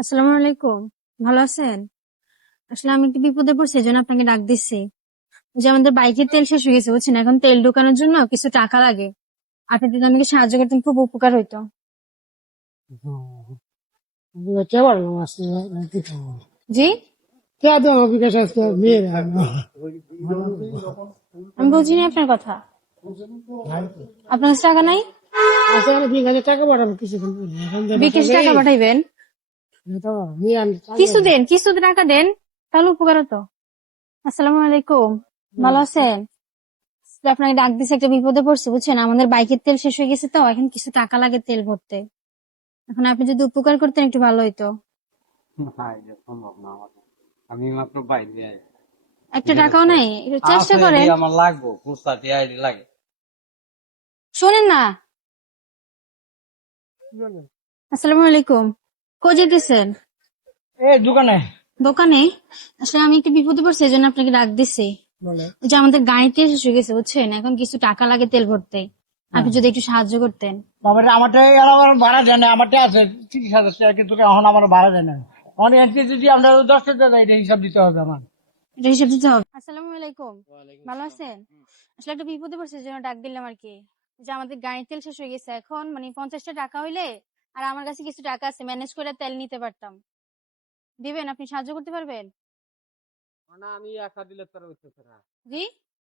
আসসালামু আলাইকুম। ভালো আছেন? আসলে আমি একটু বিপদে পড়ছি, এজন্য আপনাকে ডাক দিচ্ছি। যে আমাদের বাইকের তেল শেষ হয়ে গেছে, বুঝছেন? এখন তেল ঢোকানোর জন্য কিছু টাকা লাগে। আপনি যদি আমাকে সাহায্য করতেন, খুব উপকার হইতো। কে পারবো মাসে নাকি জি, কে তো বিকাশ আজকে মেয়ে আমি বুঝিনি আপনার কথা। আপনার কাছে টাকা নাই? আজকে আমি 2,000 টাকা পাঠাবো কিছুক্ষণ পরে এখন যেটা বিকাশ চলে টাকা পাঠাইবেন? তো মেয়ে আমি কিছু টাকা দেন, তাহলে উপকার হতো। আসসালামু আলাইকুম। ভালো আছেন? আসলে আপনাকে ডাক দিছে, একটা বিপদে পড়ছি, বুঝছেন? আমাদের বাইকের তেল শেষ হয়ে গেছে, তো এখন কিছু টাকা লাগে তেল ভরতে। এখন আপনি যদি উপকার করতেন, একটু ভালো হইতো। না, এটা সম্ভব না আমার। আমি মাত্র বাইরে আছি। একটা এখানে টাকাও নাই, একটু চেষ্টা আছে, এটি করেন। আমার লাগবো, পুস্তাটি আইডি লাগে। শোনেন না। আসসালামু আলাইকুম। কই যেতেছেন? এই দোকানে দোকানে? আসলে আমি একটু বিপদে পড়ছি, এই জন্য আপনাকে ডাক দিছি। বলে ওই যে আমাদের গাড়িতে শেষ হয়ে গেছে, বুঝছেন? এখন কিছু টাকা লাগে তেল ভরতে। আপনি হ্যাঁ যদি একটু সাহায্য করতেন। বাবাটা আমারটা আমার ভাড়া দেয় না আমারটা আছে 30,000 টাকা কিন্তু এখন আমার ভাড়া দেয় না অনেক এনতে যদি আমরা 10 টাকা দেয় এটা হিসাব দিতে হবে আমার এটা হিসেব দিতে হবে। আসসালামু আলাইকুম। ভালো আছেন? আসলে একটা বিপদে পড়ছে, এই জন্য ডাক দিলাম আর কি। যে আমাদের গাড়ির তেল শেষ হয়ে গেছে, এখন মানে 50টা টাকা হইলে আর আমার কাছে কিছু টাকা আছে, ম্যানেজ করে তেল নিতে পারতাম। দিবেন? আপনি সাহায্য করতে পারবেন? না, আমি একা দিলে তার হইতেছে না। জি,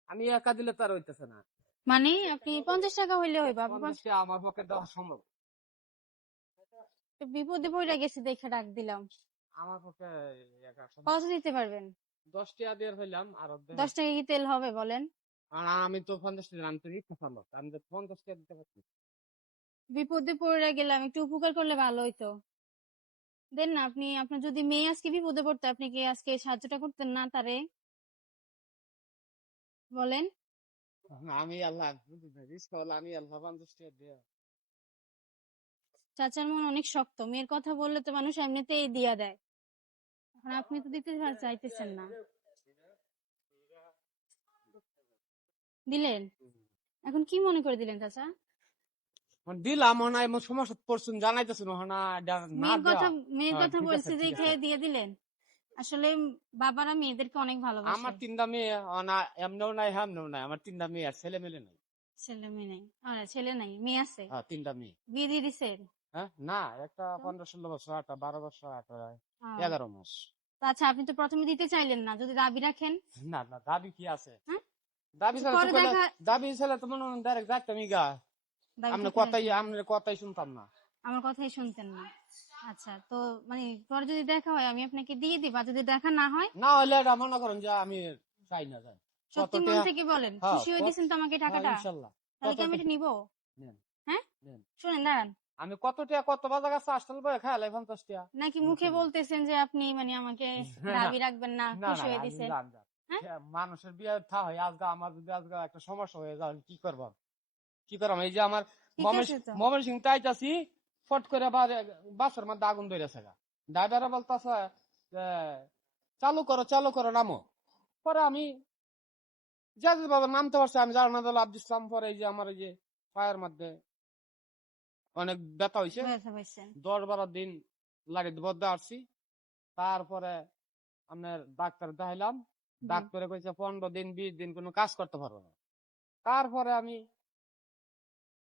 আমি একা দিলে তার হইতেছে না। মানে আপনি 50 টাকা হইলে হইব। আপনি 50টা আমার পক্ষে দেওয়া সম্ভব। বিপদে পড়ে গেছি দেখে ডাক দিলাম। আমার পক্ষে একা সম্ভব। কত দিতে পারবেন? 10 টাকা দিয়ে হইলাম আর অর্ধেক। 10 টাকা কি তেল হবে বলেন? আর আমি তো 50 টাকা, আমি তো রিক্সা চালক, আমি তো 50 টাকা দিতে পারছি। বিপদে পড়ে গেলাম, একটু উপকার করলে ভালো হইতো। দেন না আপনি। আপনার যদি মেয়ে আজকে বিপদে পড়তো, আপনি কি আজকে সাহায্যটা করতেন না তারে? বলেন। আমি আল্লাহ রিক্সা হলো, আমি আল্লাহ 50 টাকা দিয়ে। চাচার মন অনেক শক্ত, মেয়ের কথা বললে তো মানুষ এমনিতেই দিয়া দেয়। এখন আপনি তো দিতে চাইতেছেন না। দিলেন? এখন কি মনে করে দিলেন চাচা? দিলাম মনে হয় সমস্যা পড়ছুন, জানাইতেছ না না মেয়ের দেওয়া। কথা মেয়ের হ্যাঁ, কথা ঠিক আছে বলছে ঠিক দেখে আছে। দিয়ে দিলেন। আসলে বাবারা মেয়েদেরকে অনেক ভালোবাসে। আমার 3টা মেয়ে, না এমনেও নাই হেমনেও নাই, আমার 3টা মেয়ে আর ছেলে মেলে নাই। ছেলে মেয়ে নেই? ছেলে নাই, মেয়ে আছে। হ্যাঁ, 3টা মেয়ে। বিয়ে দিয়ে দিছেন? হ্যাঁ, না, একটা তো 15-16 বছর, একটা 12 বছর, একটা আহ, 11 মাস। তো আচ্ছা, আপনি তো প্রথমে দিতে চাইলেন না, যদি দাবি রাখেন। না না, দাবি কি আছে? হ্যাঁ, দাবি আচ্ছা, ছাড়া তো পরে কইলে, দেখা। দাবি ছাড়া তো মনে হয় ডাইরেক্ট যাইতাম গা। দাবি আপনি থাকলে কথাই, যাইতেন? আপনার কথাই শুনতাম না। আমার কথাই শুনতেন না? আচ্ছা, তো মানে পরে যদি দেখা হয় আমি আপনাকে দিয়ে দিব, আর যদি দেখা না হয়? না হইলে এটা মনে করেন যে আমি চাই না যাই। কত সত্যি মন টাকা? থেকে বলেন, হ্যাঁ, খুশি হয়ে দিয়েছেন তো আমাকে হ্যাঁ, টাকাটা? ইনশাল্লাহ। তাহলে কত কি আমি টাকা? এটা নিবো? নেন, হ্যাঁ, নেন। শুনেন, দাঁড়ান। আমি কত টাকা, কত বাজার কাছে আসতে বলে খাইলাই 50 টাকা। নাকি মুখে সমস্যা নেই। বলতেছেন যে আপনি মানে আমাকে না দাবি রাখবেন না, না খুশি না, হয়ে আমি দিছেন? জান জান। হ্যাঁ, মানুষের বিয়ে থা হয় আজকে, আমার যদি আজকে একটা সমস্যা হয়ে যায় কি করবো? কি করবো? এই যে আমার ঠিক আছে তো। মমের সিং তাইতাছি, ফট করে বাসের মধ্যে আগুন ধরেছে গা। ড্রাইভারে বলতেছে যে চালু করো চালু করো, নামো। পরে আমি বাবা নামতে পারছি, আমি জানালা লাভ দিচ্ছিলাম। পরে এই যে আমার এই যে পায়ের মধ্যে অনেক ব্যথা হয়েছে। ব্যথা পাইছেন? 10-12 দিন লাগে বদ্ধ আসছি। তারপরে আপনার ডাক্তার দেখাইলাম। জি। ডাক্তারে কইছে 15 দিন 20 দিন কোনো কাজ করতে পারবো না। তারপরে আমি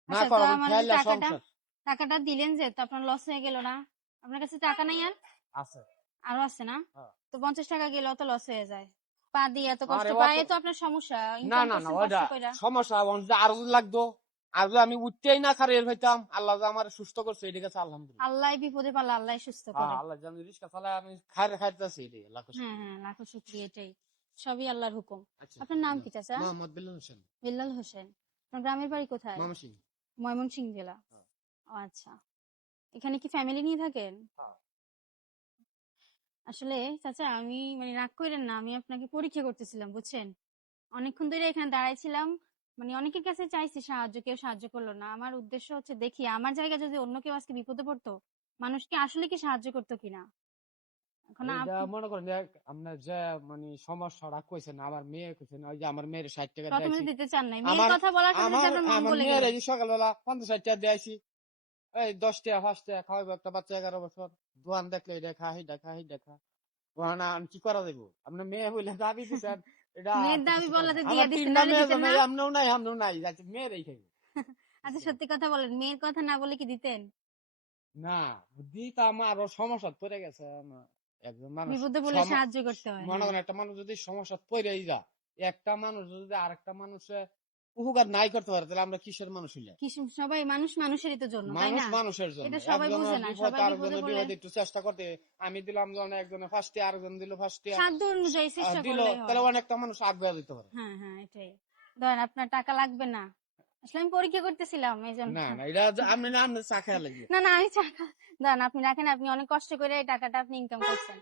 না আচ্ছা, তো করাম আমার যে খেয়াল্লা টাকাটা সংসার টাকাটা দিলেন, যে তো আপনার লস হয়ে গেল না? আপনার কাছে টাকা নাই আর? আছে। আরো আছে না? হ্যাঁ। তো 50 টাকা গেলেও তো লস হয়ে যায়। পা দিয়ে এত কষ্ট, আরে অত পায়ে তো আপনার সমস্যা, না ইনকাম না না, করছেন কষ্ট ওইটা কইরা। সমস্যা আরো লাগতো। আর যদি আমি উঠতেই না খারে হইতাম, আল্লাহ যে আমার সুস্থ করছে এদিকে আছে, আলহামদুলিল্লাহ। আল্লাহ বিপদে পারলে আল্লাহ সুস্থ হ্যাঁ, করে। আল্লাহ জানি রিক্সা চালায় আমি খাইরে খাইতেছি, এটাই আল্লাহ হ্যাঁ, শুক্রিয়া। হ্যাঁ, লাখো শুকরিয়া, এটাই। সবই আল্লাহর হুকুম। আচ্ছা, আপনার নাম কি চাচা? মোহাম্মদ বিল্লাল হোসেন। বিল্লাল হোসেন। আপনার গ্রামের বাড়ি কোথায়? ময়মনসিংহ। ময়মনসিংহ জেলা? হ্যাঁ। ও আচ্ছা। এখানে কি ফ্যামিলি নিয়ে থাকেন? হ্যাঁ। আসলে চাচা, আমি মানে রাগ করেন না, আমি আপনাকে পরীক্ষা করতেছিলাম, বুঝছেন? অনেকক্ষণ ধরে এখানে দাঁড়াইছিলাম। মানে অনেকের কাছে চাইছি সাহায্য, কেউ সাহায্য করলো না। আমার উদ্দেশ্য হচ্ছে দেখি আমার জায়গায় যদি অন্য কেউ আজকে বিপদে পড়তো, মানুষকে আসলে কি সাহায্য করতো কিনা। এখন এইটা মনে করেন যে আপনার যে মানে সমস্যাটা কইছেন, আমার মেয়ে কইছেন, ওই যে আমার মেয়ের 60 টাকা প্রথমে দিয়েছি। তো দিতে চান নাই, মেয়ের আমার কথা বলার সাথে সাথে আমার আপনার মন আমার গলে মেয়ের গেল। এই যে সকালবেলা 50-60 টাকা দিয়েছি। এই 10 টাকা 5 টাকা খাওয়াবো একটা বাচ্চা 11 বছর। দোয়ান দেখলে দেখা হি দেখা হি দেখা ওখানে আর কি করা যাবো আপনার মেয়ে হইলে দাবি দিচ্ছেন এটা আর মেয়ের তো দাবি কিছু বললে করার তো নাই। দিয়ে আমার দিতেন, 3টা নাহলে মেয়ে দিতেন জন্য না। আমনেও নাই যাচ্ছে মেয়েরই খাইবে আচ্ছা সত্যি কথা বলেন, মেয়ের কথা না বলে কি দিতেন? না বুদ্ধি তো আমার আরো সমস্যা পড়ে গেছে একজন মানুষ বিপদে পড়লে সাহায্য করতে হয়। মনে হ্যাঁ, করেন একটা মানুষ যদি সমস্যা পড়েই যা একটা মানুষ যদি আরেকটা মানুষের উপকার নাই করতে পারে তাহলে আমরা কিসের মানুষ হইলাম কি সবাই মানুষ মানুষেরই তো জন্য, তাই মানুষ না? মানুষের জন্য এটা সবাই বুঝে একজনের না, বিপদ সবাই বিপদে আরেকজনের পড়লে বিপদে একটু চেষ্টা করতে আমি দিলাম যখন একজনের ফার্স্টে আরেকজন দিল ফার্স্টে সাধ্য অনুযায়ী চেষ্টা দিল করলেই হয়। তাহলে অনেকটা মানুষ আগ্রহ দিতে পারে হ্যাঁ হ্যাঁ, এটাই। ধরেন আপনার টাকা লাগবে না, আসলে আমি পরীক্ষা করতেছিলাম এই জন্য। না না এটা আমি না আপনি চা খেয়া লাগবে না না, আমি টাকা ধরেন আপনি রাখেন, আপনি অনেক কষ্ট করে এই টাকাটা আপনি ইনকাম করছেন।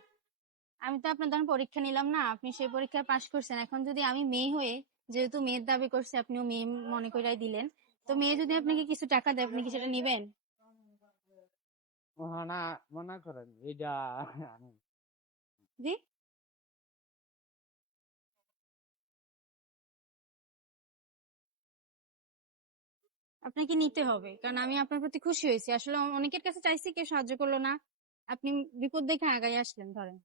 আমি তো আপনার ধরেন পরীক্ষা নিলাম না, আপনি সেই পরীক্ষায় পাশ করছেন। এখন যদি আমি মেয়ে হয়ে, যেহেতু মেয়ের দাবি করছে, আপনিও মেয়ে মনে করাই দিলেন, তো মেয়ে যদি আপনাকে কিছু টাকা দেয়, আপনি কি সেটা নিবেন? না মনে করেন এটা জি। আপনাকে নিতে হবে, কারণ আমি আপনার প্রতি খুশি হয়েছি। আসলে অনেকের কাছে চাইছি, কেউ সাহায্য করলো না, আপনি বিপদ দেখে আগাই আসলেন। ধরেন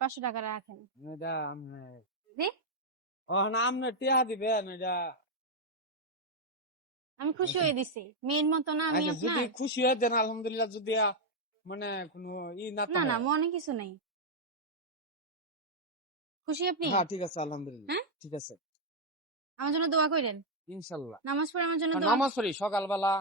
500 টাকা রাখেন। এটা আপনি জি। না আপনি টিয়া দিবেন এটা আমি খুশি হয়ে দিছি, মেয়ের মতো না আমি আচ্ছা যদি আপনার। খুশি হয়ে দেন আলহামদুলিল্লাহ যদি মানে কোনো না না না, থাকে মনে কিছু নেই। খুশি আপনি? হ্যাঁ ঠিক আছে আলহামদুলিল্লাহ হ্যাঁ, ঠিক আছে আমার জন্য দোয়া করেন, ইনশাল্লাহ নামাজ পড়ে আমার জন্য দোয়া। নামাজ পড়ি সকালবেলা